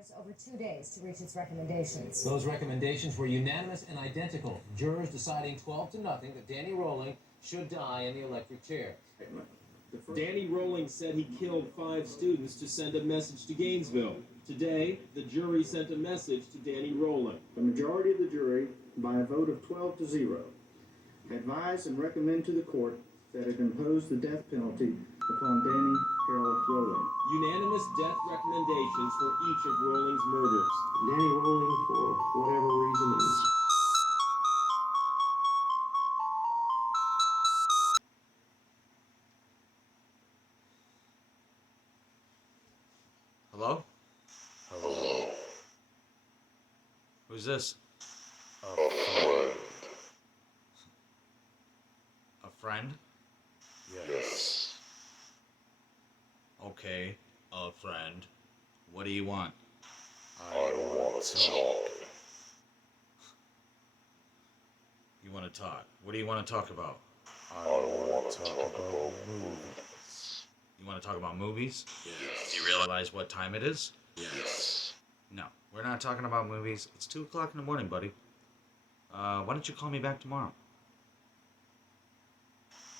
hours over 2 days to reach its recommendations. Those recommendations were unanimous and identical. Jurors deciding 12-0 that Danny Rolling should die in the electric chair. Danny Rolling said he killed 5 students to send a message to Gainesville. Today, the jury sent a message to Danny Rolling. The majority of the jury, by a vote of 12-0, advise and recommend to the court that it impose the death penalty upon Danny Harold Rolling. Unanimous death recommendations for each of Rolling's murders. Danny Rolling, for whatever reason, is... Hello? Hello. Who's this? A friend. A friend? Yes. Okay, a friend. What do you want? I want to talk. You want to talk? What do you want to talk about? I want to talk about movies. You want to talk about movies? Yes. Do you realize what time it is? Yes. No, we're not talking about movies. It's 2 o'clock in the morning, buddy. Why don't you call me back tomorrow?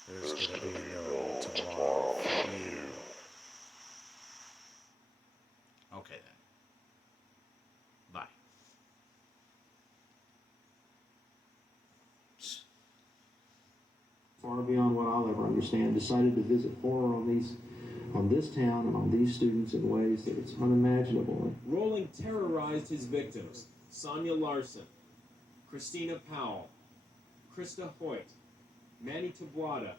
There's gonna be no tomorrow for you. Okay then. Bye. far beyond what I'll ever understand, decided to visit horror on this town and on these students in ways that it's unimaginable. Rolling terrorized his victims: Sonia Larson, Christina Powell, Krista Hoyt, Manny Tabuada,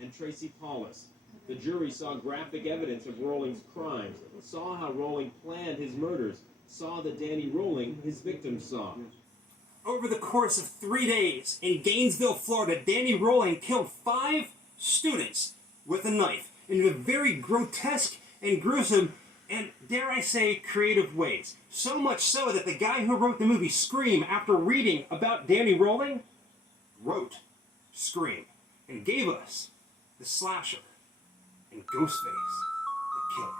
and Tracy Paulus. The jury saw graphic evidence of Rolling's crimes, saw how Rolling planned his murders, saw the Danny Rolling his victims saw. Over the course of 3 days in Gainesville, Florida, Danny Rolling killed 5 students with a knife in a very grotesque and gruesome and, dare I say, creative ways. So much so that the guy who wrote the movie Scream, after reading about Danny Rolling, wrote Scream and gave us the slasher and Ghostface, the killer.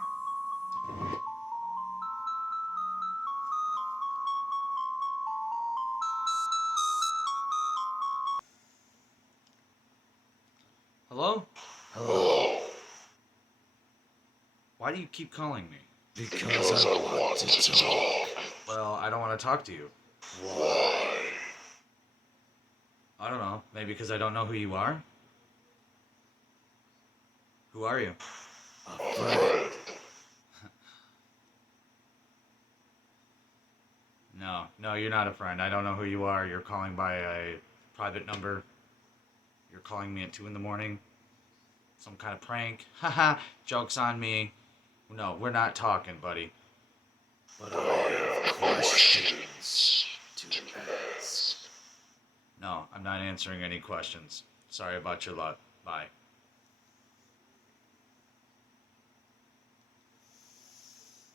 Hello? Hello. Why do you keep calling me? Because I want to talk. Well, I don't want to talk to you. Why? I don't know. Maybe because I don't know who you are? Who are you? A friend. No, you're not a friend. I don't know who you are. You're calling by a private number. You're calling me at 2 in the morning. Some kind of prank. Haha, joke's on me. No, we're not talking, buddy. But I have questions to ask. No, I'm not answering any questions. Sorry about your luck. Bye.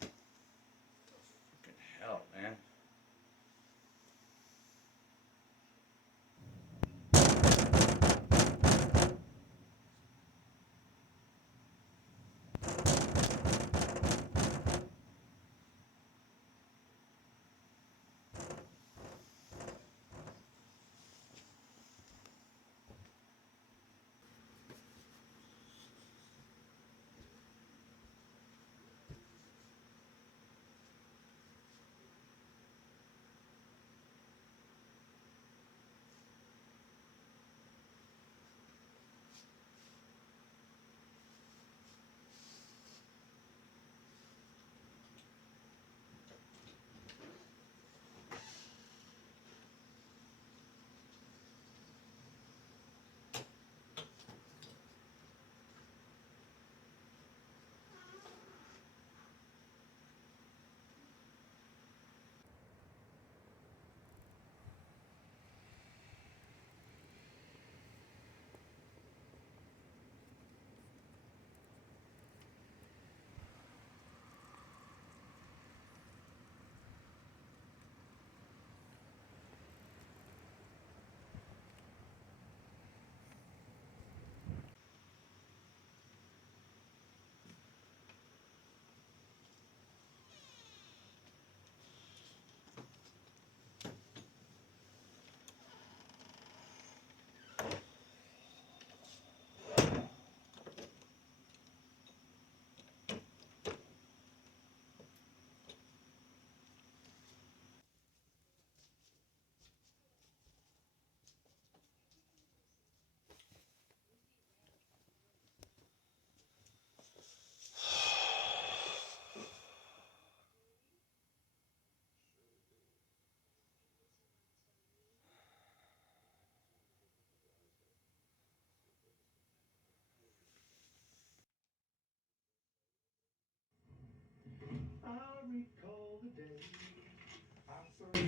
Fucking hell, man.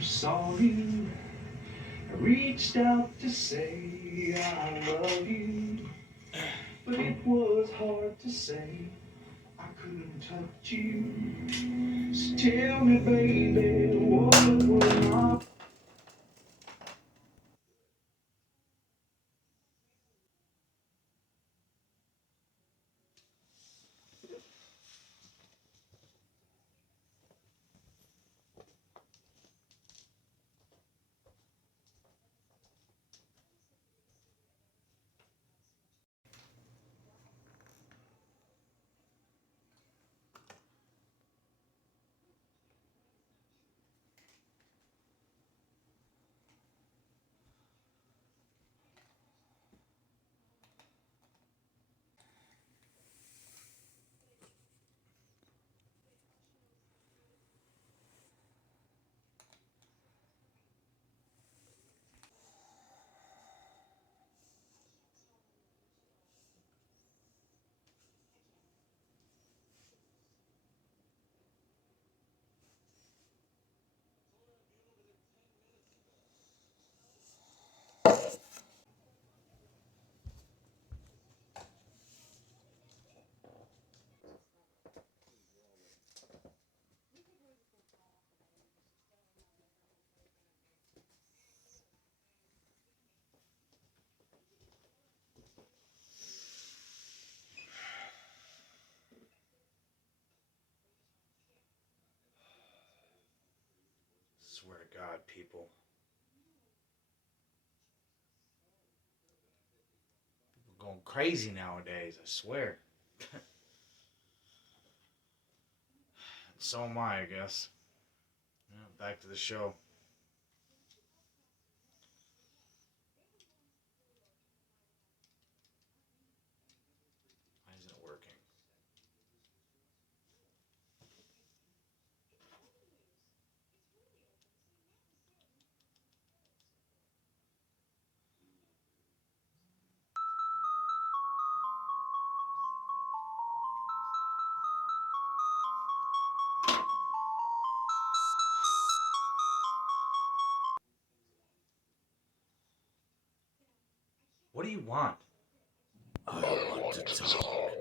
sorry. I reached out to say I love you, but it was hard to say. I couldn't touch you. So tell me, baby, what was I? Swear to God, people. People going crazy nowadays, I swear. So am I guess. Yeah, back to the show. Why isn't it working? What do you want? I want to talk.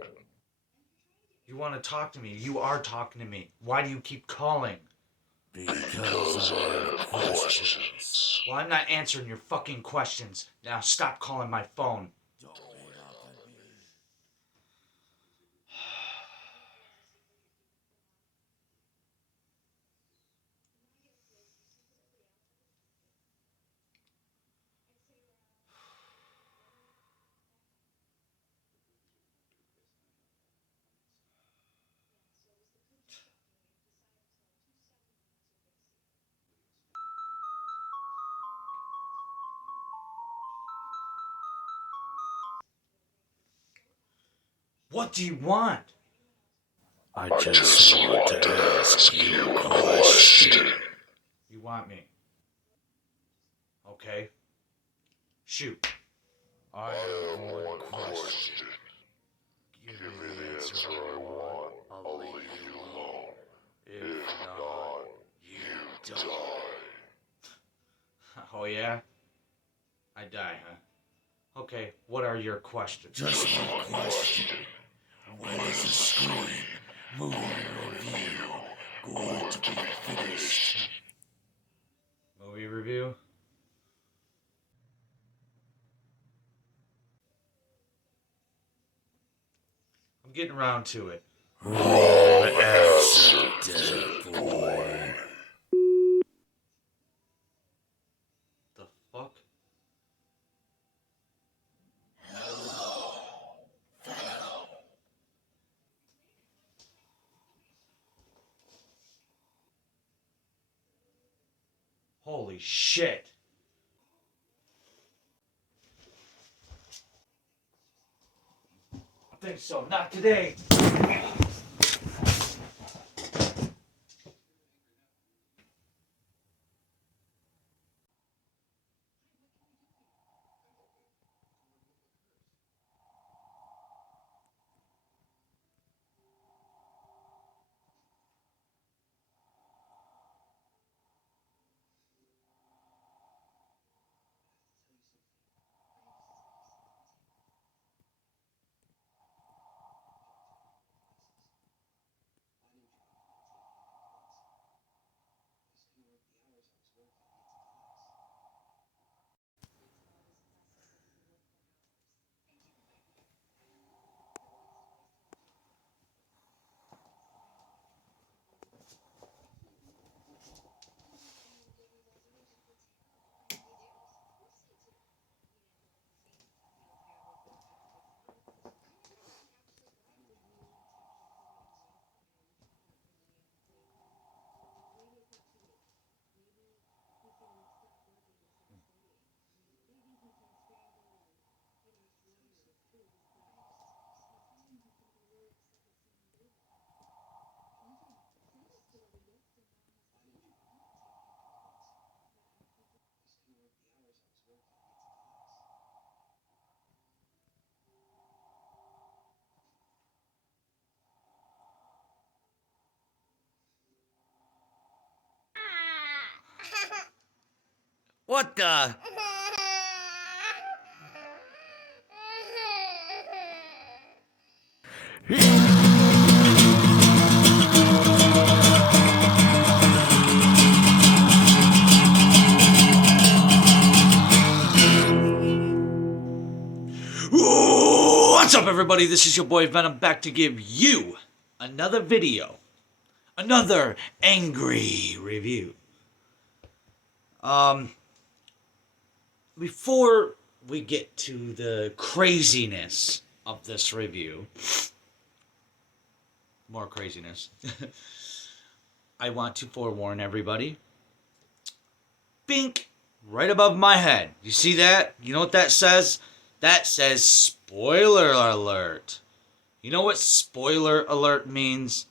You want to talk to me. You are talking to me. Why do you keep calling? Because I have questions. Well, I'm not answering your fucking questions. Now stop calling my phone. Don't hang up on me. What do you want? I just want to ask you a question. You want me. Okay. Shoot. I have one question. Give me the answer I want. I'll leave you alone. If not, you die. Oh yeah? I die, huh? Okay, what are your questions? Just one question. When is the Scream movie review going to be finished? Movie review? I'm getting around to it. Wrong answer, dead boy. The fuck? Holy shit. I think so. Not today. What the? What's up, everybody? This is your boy Venom, back to give you another video. Another angry review. Before we get to the craziness of this review, more craziness, I want to forewarn everybody. Bink! Right above my head. You see that? You know what that says? That says spoiler alert. You know what spoiler alert means?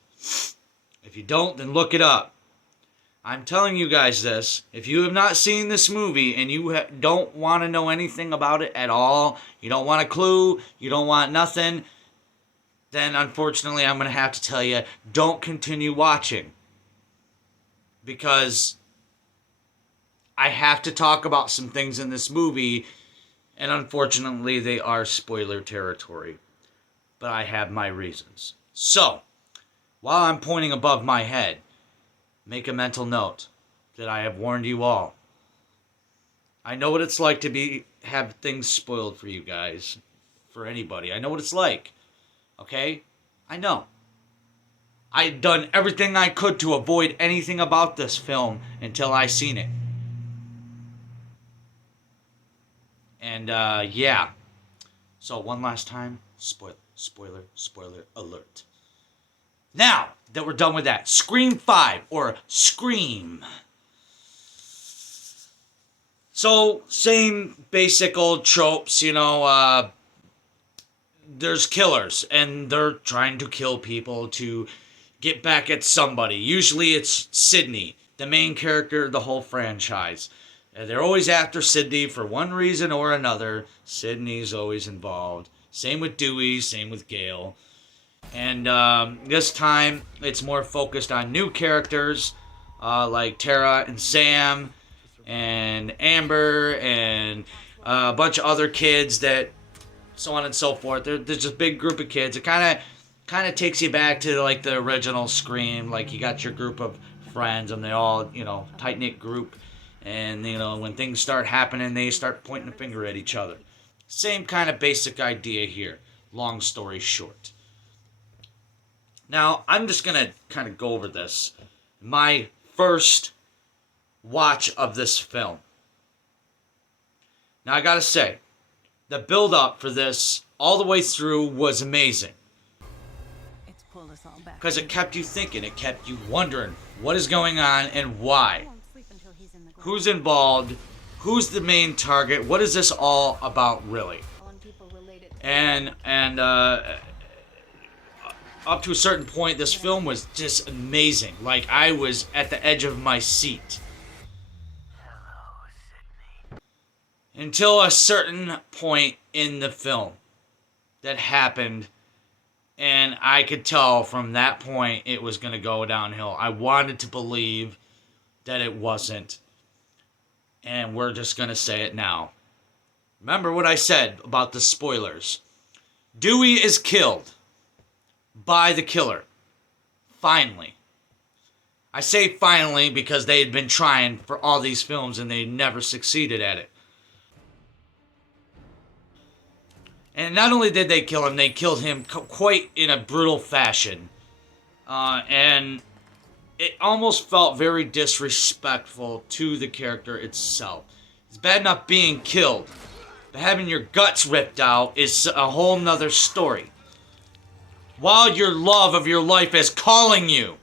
If you don't, then look it up. I'm telling you guys this. If you have not seen this movie and you don't want to know anything about it at all, you don't want a clue, you don't want nothing, then unfortunately I'm going to have to tell you, don't continue watching. Because I have to talk about some things in this movie, and unfortunately they are spoiler territory. But I have my reasons. So, while I'm pointing above my head, make a mental note that I have warned you all. I know what it's like to have things spoiled for you guys, for anybody. I know what it's like. Okay? I know. I've done everything I could to avoid anything about this film until I seen it. And, yeah. So, one last time, spoiler alert. Now that we're done with that, Scream 5, or Scream. So, same basic old tropes, you know, there's killers, and they're trying to kill people to get back at somebody. Usually it's Sydney, the main character of the whole franchise. And they're always after Sydney for one reason or another. Sydney's always involved. Same with Dewey, same with Gale. And this time, it's more focused on new characters, like Tara and Sam, and Amber, and a bunch of other kids that, so on and so forth. There's just a big group of kids. It kind of takes you back to like the original Scream. Like you got your group of friends, and they all, you know, tight knit group. And you know, when things start happening, they start pointing a finger at each other. Same kind of basic idea here. Long story short. Now, I'm just going to kind of go over this. My first watch of this film. Now, I got to say, the build-up for this all the way through was amazing. Because it kept you thinking. It kept you wondering what is going on and why. Who's involved? Who's the main target? What is this all about, really? And up to a certain point, this film was just amazing. Like, I was at the edge of my seat. Until a certain point in the film that happened, and I could tell from that point it was going to go downhill. I wanted to believe that it wasn't. And we're just going to say it now. Remember what I said about the spoilers. Dewey is killed by the killer. Finally. I say finally because they had been trying for all these films and they never succeeded at it. And not only did they kill him, they killed him quite in a brutal fashion. And it almost felt very disrespectful to the character itself. It's bad enough being killed, but having your guts ripped out is a whole nother story. While your love of your life is calling you.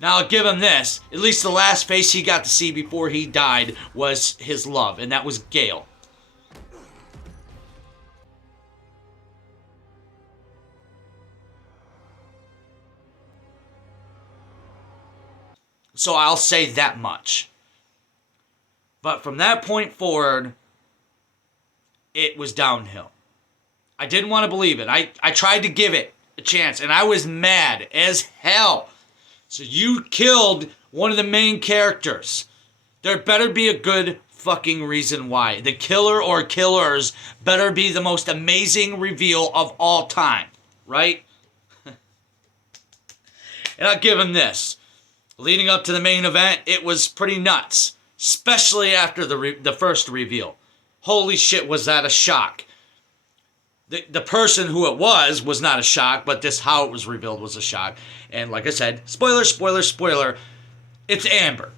Now I'll give him this. At least the last face he got to see before he died was his love, and that was Gale. So I'll say that much. But from that point forward, it was downhill. I didn't want to believe it. I tried to give it a chance, and I was mad as hell. So you killed one of the main characters. There better be a good fucking reason why. The killer or killers better be the most amazing reveal of all time, right? And I'll give him this. Leading up to the main event, it was pretty nuts. Especially after the first reveal. Holy shit, was that a shock. The person who it was not a shock, but this how it was revealed was a shock. And like I said, spoiler, spoiler, spoiler, it's Amber.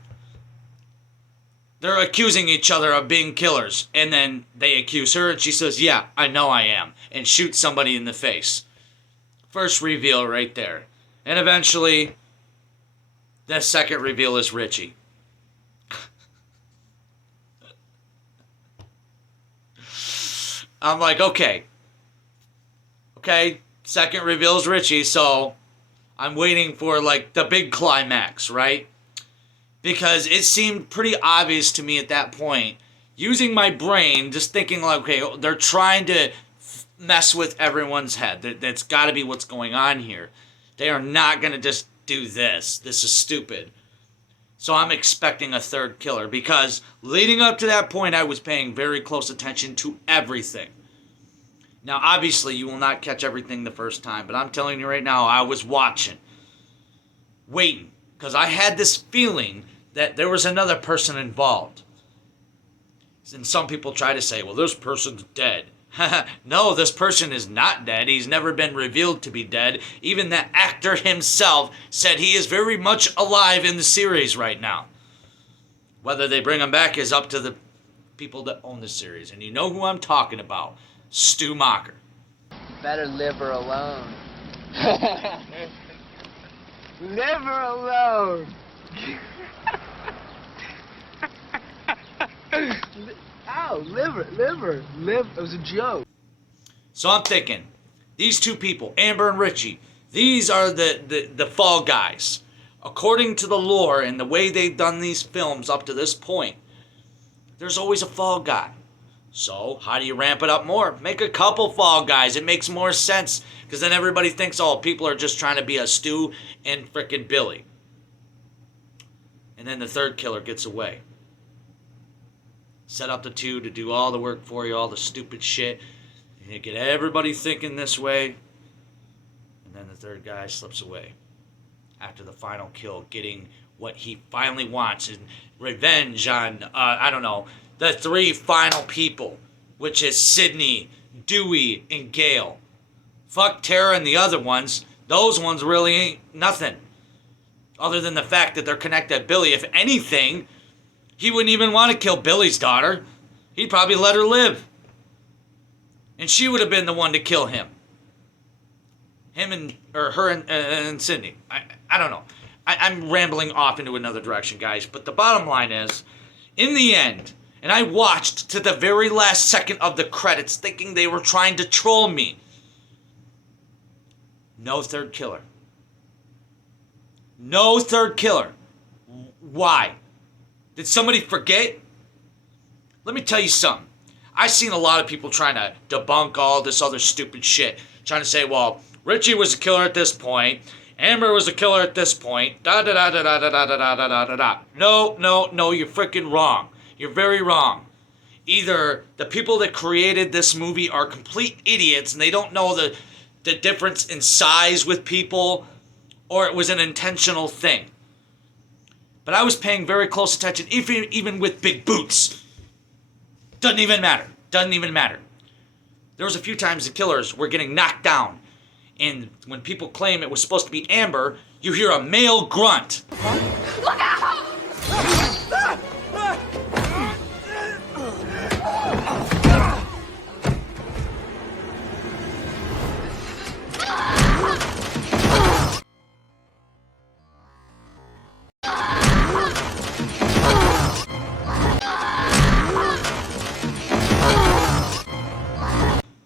They're accusing each other of being killers. And then they accuse her and she says, yeah, I know I am. And shoots somebody in the face. First reveal right there. And eventually, the second reveal is Richie. I'm like, okay, second reveal is Richie, so I'm waiting for, like, the big climax, right? Because it seemed pretty obvious to me at that point, using my brain, just thinking, like, okay, they're trying to mess with everyone's head. That's got to be what's going on here. They are not going to just do this. This is stupid. So I'm expecting a third killer because leading up to that point, I was paying very close attention to everything. Now, obviously, you will not catch everything the first time, but I'm telling you right now, I was watching, waiting, because I had this feeling that there was another person involved. And some people try to say, well, this person's dead. No, this person is not dead. He's never been revealed to be dead. Even the actor himself said he is very much alive in the series right now. Whether they bring him back is up to the people that own the series. And you know who I'm talking about. Stu Macher. Better leave her alone. Leave her alone. Ow, liver. It was a joke. So I'm thinking, these two people, Amber and Richie, these are the fall guys. According to the lore and the way they've done these films up to this point, there's always a fall guy. So how do you ramp it up more? Make a couple fall guys. It makes more sense. Because then everybody thinks, oh, people are just trying to be a Stu and frickin' Billy. And then the third killer gets away. Set up the two to do all the work for you, all the stupid shit. And you get everybody thinking this way. And then the third guy slips away. After the final kill, getting what he finally wants. And revenge on, the three final people. Which is Sydney, Dewey, and Gale. Fuck Tara and the other ones. Those ones really ain't nothing. Other than the fact that they're connected to Billy. If anything, he wouldn't even want to kill Billy's daughter. He'd probably let her live. And she would have been the one to kill him. Her and Sydney. I don't know. I'm rambling off into another direction, guys. But the bottom line is, in the end, and I watched to the very last second of the credits thinking they were trying to troll me. No third killer. No third killer. Why? Did somebody forget? Let me tell you something. I've seen a lot of people trying to debunk all this other stupid shit. Trying to say, well, Richie was a killer at this point. Amber was a killer at this point. Da-da-da-da-da-da-da-da-da-da-da. No, you're freaking wrong. You're very wrong. Either the people that created this movie are complete idiots and they don't know the difference in size with people, or it was an intentional thing. But I was paying very close attention, even with big boots. Doesn't even matter. There was a few times the killers were getting knocked down. And when people claim it was supposed to be Amber, you hear a male grunt. Look out!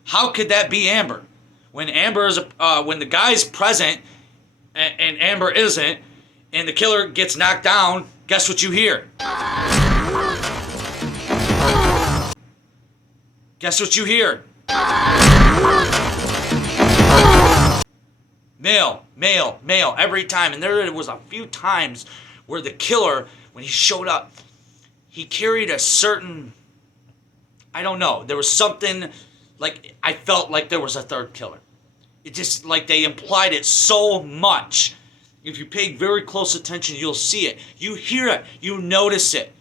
How could that be Amber? When when the guy's present and Amber isn't, and the killer gets knocked down, guess what you hear? Guess what you hear? Male, every time. And there was a few times where the killer, when he showed up, he carried a certain, I don't know, there was something, like, I felt like there was a third killer. It just, like, they implied it so much. If you pay very close attention, you'll see it. You hear it. You notice it.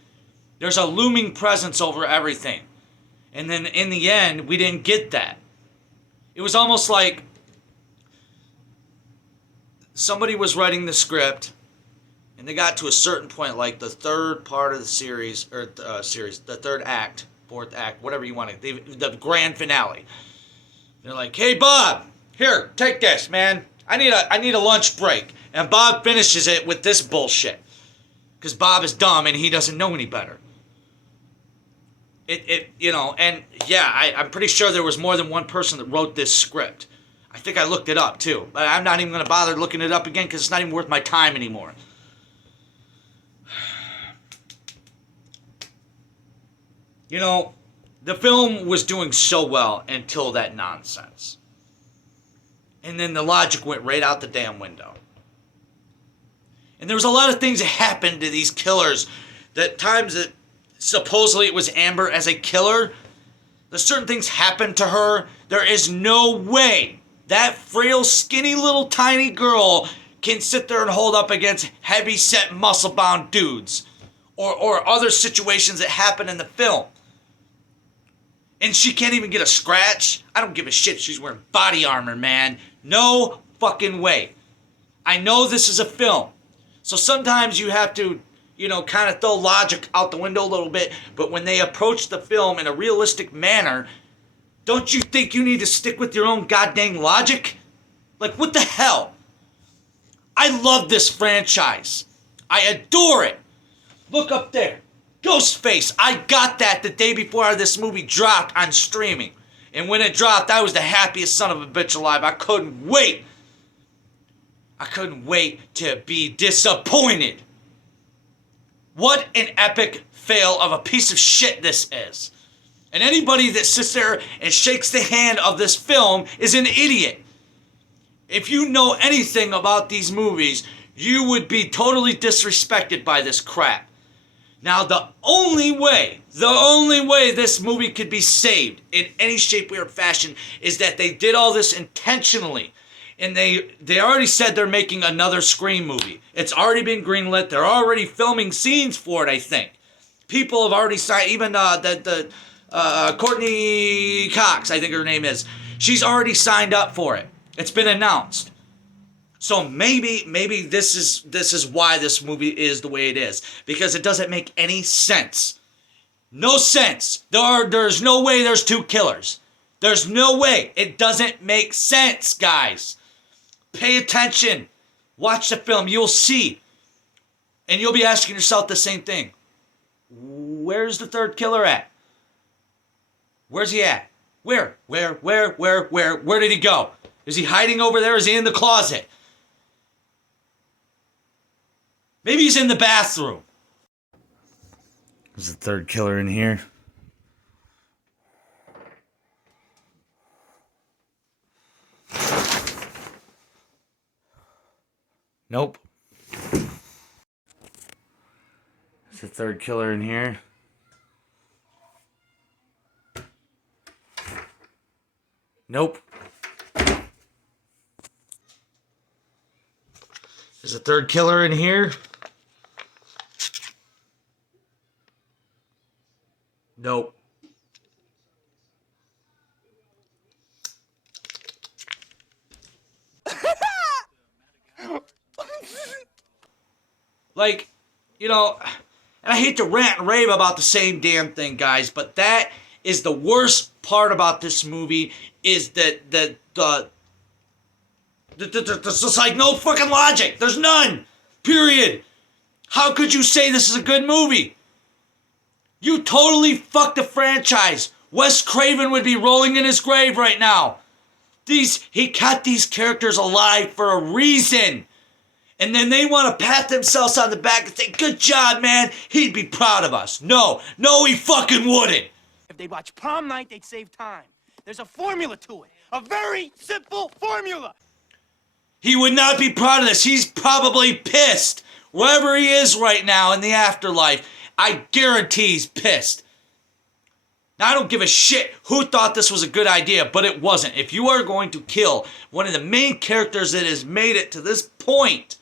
There's a looming presence over everything. And then in the end, we didn't get that. It was almost like somebody was writing the script, and they got to a certain point, like the third part of the series, or the third act, fourth act, whatever you want to, the grand finale. They're like, hey, Bob, here, take this, man. I need a lunch break. And Bob finishes it with this bullshit. Because Bob is dumb and he doesn't know any better. And yeah, I'm pretty sure there was more than one person that wrote this script. I think I looked it up too. But I'm not even going to bother looking it up again because it's not even worth my time anymore. You know, the film was doing so well until that nonsense. And then the logic went right out the damn window. And there was a lot of things that happened to these killers. That times that supposedly it was Amber as a killer. There's certain things happened to her. There is no way that frail, skinny, little, tiny girl can sit there and hold up against heavy-set, muscle-bound dudes. Or other situations that happen in the film. And she can't even get a scratch. I don't give a shit. She's wearing body armor, man. No fucking way. I know this is a film. So sometimes you have to, kind of throw logic out the window a little bit. But when they approach the film in a realistic manner, don't you think you need to stick with your own goddamn logic? Like, what the hell? I love this franchise. I adore it. Look up there. Ghostface. I got that the day before this movie dropped on streaming. And when it dropped, I was the happiest son of a bitch alive. I couldn't wait. I couldn't wait to be disappointed. What an epic fail of a piece of shit this is. And anybody that sits there and shakes the hand of this film is an idiot. If you know anything about these movies, you would be totally disrespected by this crap. Now, the only way this movie could be saved in any shape, way, or fashion is that they did all this intentionally. And they already said they're making another Scream movie. It's already been greenlit. They're already filming scenes for it, I think. People have already signed, even Courtney Cox, I think her name is. She's already signed up for it. It's been announced. So maybe this is why this movie is the way it is. Because it doesn't make any sense. No sense. There's no way there's two killers. There's no way. It doesn't make sense, guys. Pay attention. Watch the film. You'll see. And you'll be asking yourself the same thing. Where's the third killer at? Where's he at? Where did he go? Is he hiding over there? Is he in the closet? Maybe he's in the bathroom. There's the third killer in here. Nope. There's the third killer in here. Nope. There's a third killer in here. Nope. Like, and I hate to rant and rave about the same damn thing, guys, but that is the worst part about this movie, is that there's just like no fucking logic. There's none. Period. How could you say this is a good movie? You totally fucked the franchise. Wes Craven would be rolling in his grave right now. He kept these characters alive for a reason. And then they want to pat themselves on the back and say, good job, man. He'd be proud of us. No, he fucking wouldn't. If they'd watch Prom Night, they'd save time. There's a formula to it. A very simple formula. He would not be proud of this. He's probably pissed. Wherever he is right now in the afterlife. I guarantee he's pissed. Now, I don't give a shit who thought this was a good idea, but it wasn't. If you are going to kill one of the main characters that has made it to this point,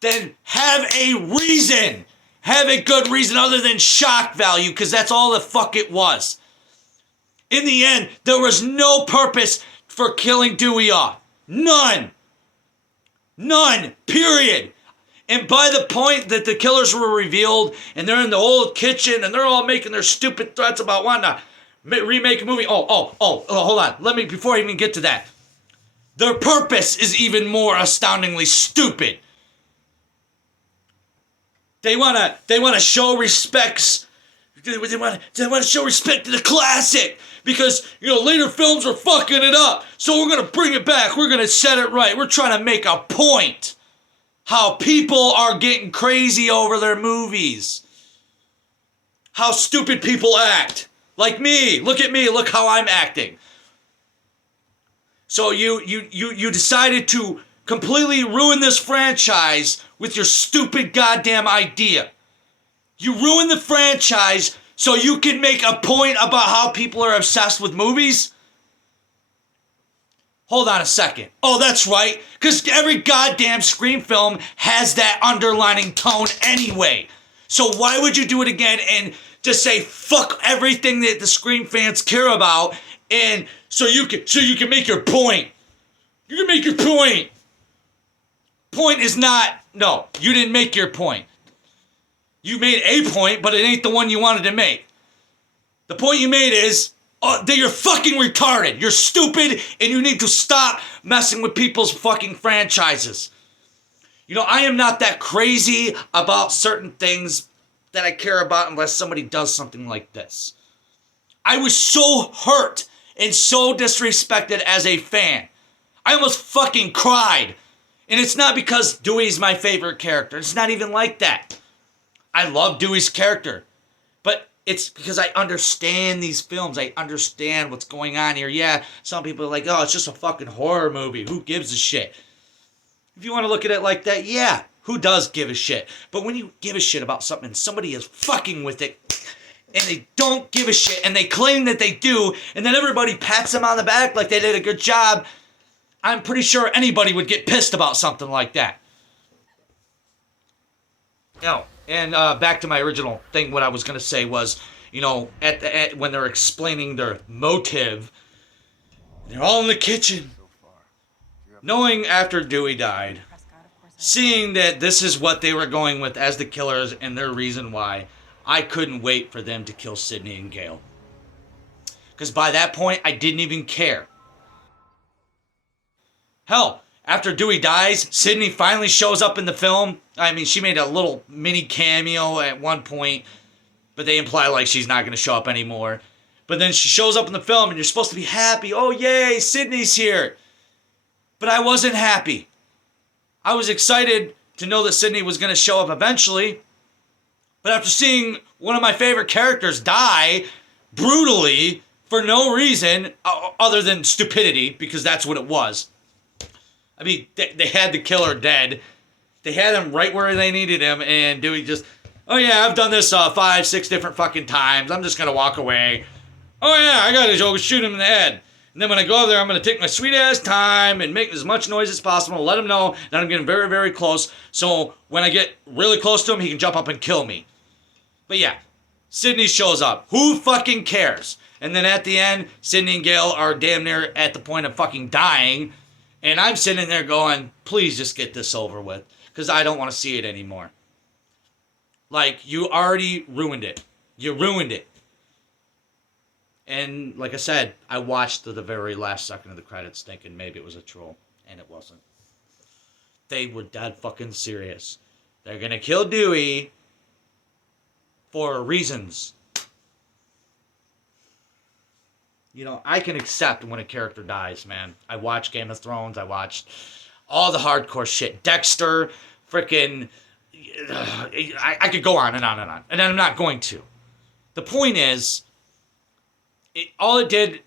then have a reason. Have a good reason other than shock value, because that's all the fuck it was. In the end, there was no purpose for killing Dewey off. None. None. Period. And by the point that the killers were revealed, and they're in the old kitchen, and they're all making their stupid threats about wanting to remake a movie. Hold on. Before I even get to that. Their purpose is even more astoundingly stupid. They wanna show respects. They wanna show respect to the classic. Because, later films are fucking it up. So we're gonna bring it back. We're gonna set it right. We're trying to make a point. How people are getting crazy over their movies. How stupid people act. Like me. Look at me. Look how I'm acting. So you decided to completely ruin this franchise with your stupid goddamn idea. You ruined the franchise so you can make a point about how people are obsessed with movies? Hold on a second. Oh, that's right. Because every goddamn Scream film has that underlining tone anyway. So why would you do it again and just say fuck everything that the Scream fans care about, and so you can make your point? You can make your point. Point is not, no, you didn't make your point. You made a point, but it ain't the one you wanted to make. The point you made is that you're fucking retarded. You're stupid, and you need to stop messing with people's fucking franchises. I am not that crazy about certain things that I care about unless somebody does something like this. I was so hurt and so disrespected as a fan. I almost fucking cried. And it's not because Dewey's my favorite character. It's not even like that. I love Dewey's character. But it's because I understand these films. I understand what's going on here. Yeah, some people are like, oh, it's just a fucking horror movie. Who gives a shit? If you want to look at it like that, yeah, who does give a shit? But when you give a shit about something and somebody is fucking with it, and they don't give a shit, and they claim that they do, and then everybody pats them on the back like they did a good job, I'm pretty sure anybody would get pissed about something like that. And back to my original thing, what I was going to say was, when they're explaining their motive, they're all in the kitchen, knowing after Dewey died, seeing that this is what they were going with as the killers and their reason why, I couldn't wait for them to kill Sidney and Gale. Because by that point, I didn't even care. Hell, after Dewey dies, Sidney finally shows up in the film. I mean, she made a little mini cameo at one point, but they imply like she's not going to show up anymore. But then she shows up in the film and you're supposed to be happy. Oh, yay, Sidney's here. But I wasn't happy. I was excited to know that Sidney was going to show up eventually. But after seeing one of my favorite characters die brutally for no reason other than stupidity, because that's what it was. I mean, they had the killer dead. They had him right where they needed him, and Dewey just, oh yeah, I've done this 5, 6 different fucking times. I'm just going to walk away. Oh yeah, I got to go shoot him in the head. And then when I go over there, I'm going to take my sweet ass time and make as much noise as possible, let him know that I'm getting very, very close. So when I get really close to him, he can jump up and kill me. But yeah, Sidney shows up. Who fucking cares? And then at the end, Sidney and Gale are damn near at the point of fucking dying. And I'm sitting there going, please just get this over with. Because I don't want to see it anymore. Like, you already ruined it. You ruined it. And like I said, I watched to the very last second of the credits thinking maybe it was a troll. And it wasn't. They were dead fucking serious. They're going to kill Dewey for reasons. I can accept when a character dies, man. I watched Game of Thrones. I watched all the hardcore shit. Dexter, freaking... I could go on and on and on. And I'm not going to. The point is, all it did,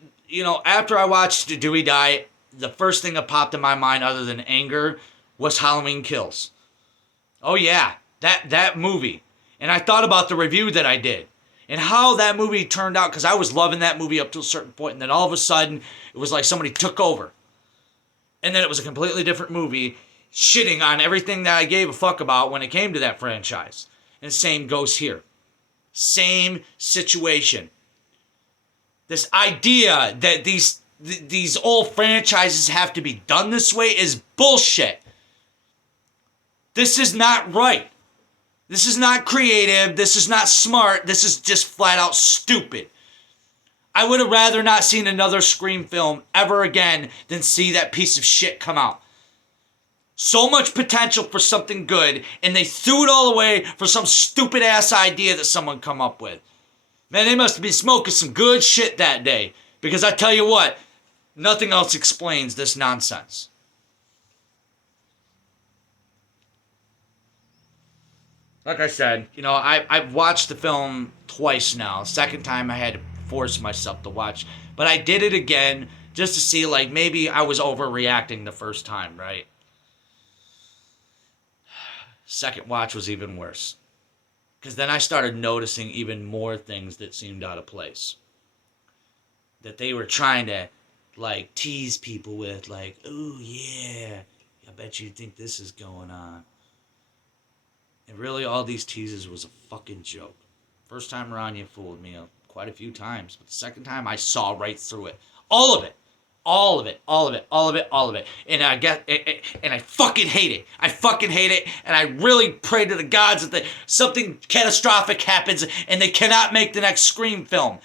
after I watched Dewey die, the first thing that popped in my mind other than anger was Halloween Kills. Oh yeah, that movie. And I thought about the review that I did and how that movie turned out, because I was loving that movie up to a certain point, and then all of a sudden, it was like somebody took over. And then it was a completely different movie, shitting on everything that I gave a fuck about when it came to that franchise. And the same goes here. Same situation. This idea that these old franchises have to be done this way is bullshit. This is not right. This is not creative. This is not smart. This is just flat out stupid. I would have rather not seen another Scream film ever again than see that piece of shit come out. So much potential for something good, and they threw it all away for some stupid ass idea that someone come up with. Man, they must have been smoking some good shit that day. Because I tell you what, nothing else explains this nonsense. Like I said, you know, I've watched the film twice now. Second time I had to force myself to watch. But I did it again just to see, like, maybe I was overreacting the first time, right? Second watch was even worse. Because then I started noticing even more things that seemed out of place. That they were trying to, like, tease people with, like, oh, yeah, I bet you think this is going on. And really, all these teases was a fucking joke. First time around, you fooled me quite a few times. But the second time, I saw right through it. All of it. All of it. All of it. All of it. All of it. And I fucking hate it. I fucking hate it. And I really pray to the gods that something catastrophic happens and they cannot make the next Scream film.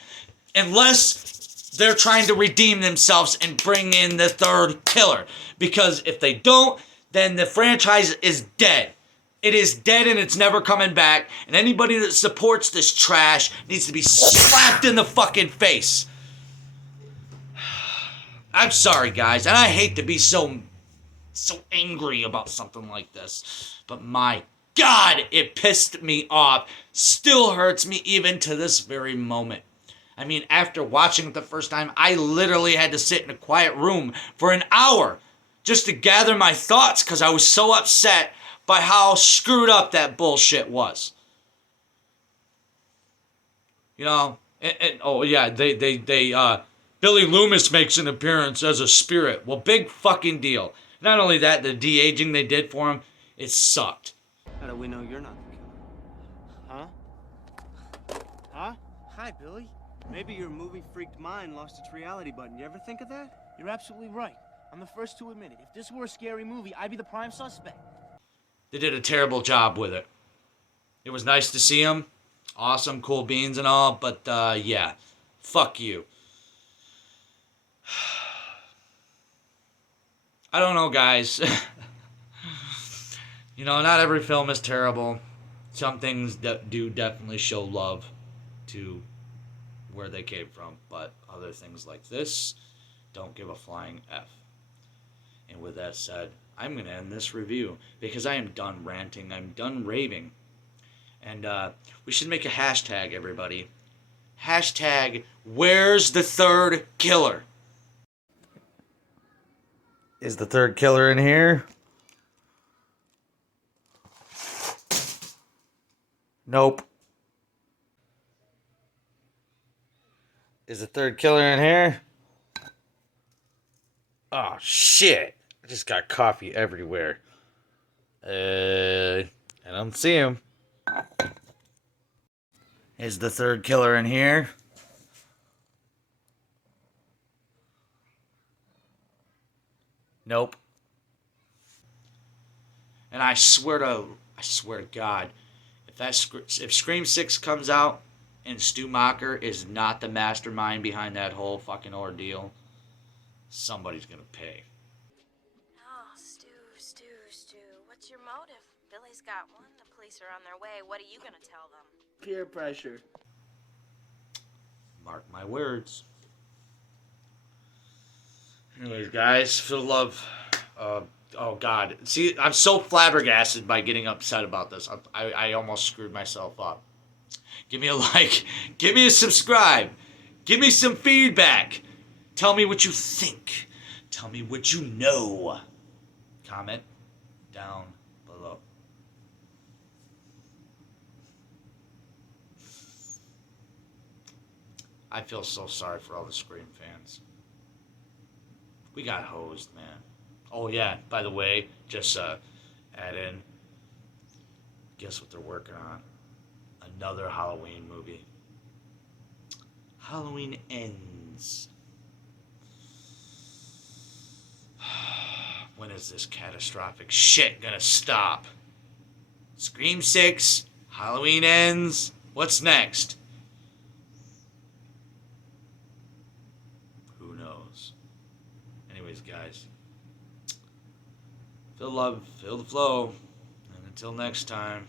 Unless they're trying to redeem themselves and bring in the third killer. Because if they don't, then the franchise is dead. It is dead and it's never coming back. And anybody that supports this trash needs to be slapped in the fucking face. I'm sorry, guys. And I hate to be so angry about something like this. But my God, it pissed me off. Still hurts me even to this very moment. I mean, after watching it the first time, I literally had to sit in a quiet room for an hour just to gather my thoughts because I was so upset by how screwed up that bullshit was. You know, oh yeah, Billy Loomis makes an appearance as a spirit. Well, big fucking deal. Not only that, the de-aging they did for him, it sucked. How do we know you're not the killer? Huh? Huh? Hi, Billy. Maybe your movie-freaked mind lost its reality button. You ever think of that? You're absolutely right. I'm the first to admit it. If this were a scary movie, I'd be the prime suspect. They did a terrible job with it. It was nice to see him. Awesome, cool beans and all, but yeah. Fuck you. I don't know, guys. You know, not every film is terrible. Some things do definitely show love to where they came from, but other things like this don't give a flying F. And with that said, I'm going to end this review because I am done ranting. I'm done raving. And we should make a hashtag, everybody. Hashtag, where's the third killer? Is the third killer in here? Nope. Is the third killer in here? Oh, shit. I just got coffee everywhere. I don't see him. Is the third killer in here? Nope. And I swear to God, if Scream 6 comes out and Stu Macher is not the mastermind behind that whole fucking ordeal, somebody's gonna pay. Oh, Stu. What's your motive? Billy's got one. The police are on their way. What are you gonna tell them? Peer pressure. Mark my words. Anyways, guys, for the love, oh God. See, I'm so flabbergasted by getting upset about this. I almost screwed myself up. Give me a like. Give me a subscribe. Give me some feedback. Tell me what you think. Tell me what you know. Comment down below. I feel so sorry for all the Scream fans. We got hosed, man. Oh yeah, by the way, just add in, guess what they're working on? Another Halloween movie. Halloween Ends. When is this catastrophic shit gonna stop? Scream 6, Halloween Ends. What's next? Who knows? Anyways, guys, feel the love, feel the flow, and until next time.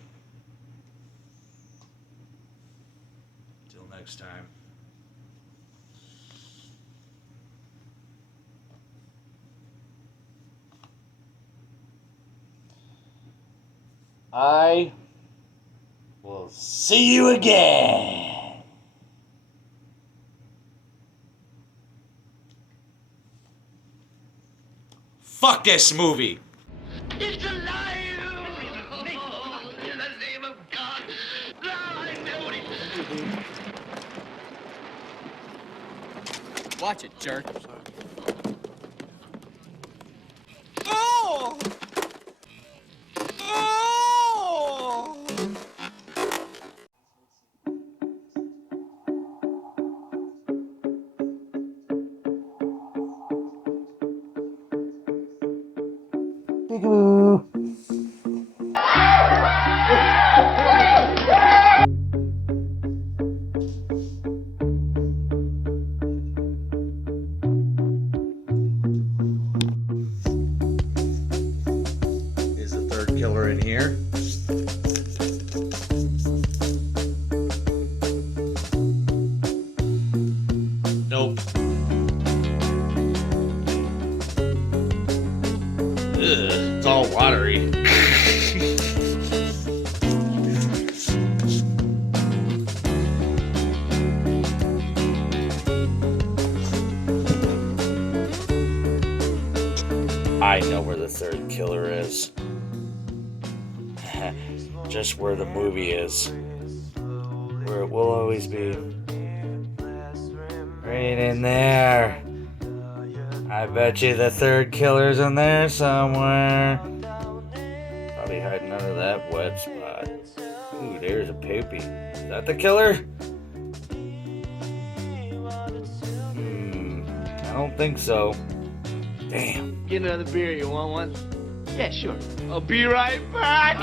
Until next time. I will see you again. Fuck this movie. It's alive! In the name of God! Now I know what it is. Watch it, jerk. Oh! Peekaboo. Is the third killer in here? Nope. Ugh, it's all watery. I know where the third killer is. Just where the movie is. Where it will always be. Right in there. I bet you the third killer's in there somewhere. Probably hiding under that wet spot. Ooh, there's a poopy. Is that the killer? I don't think so. Damn. Get another beer, you want one? Yeah, sure. I'll be right back.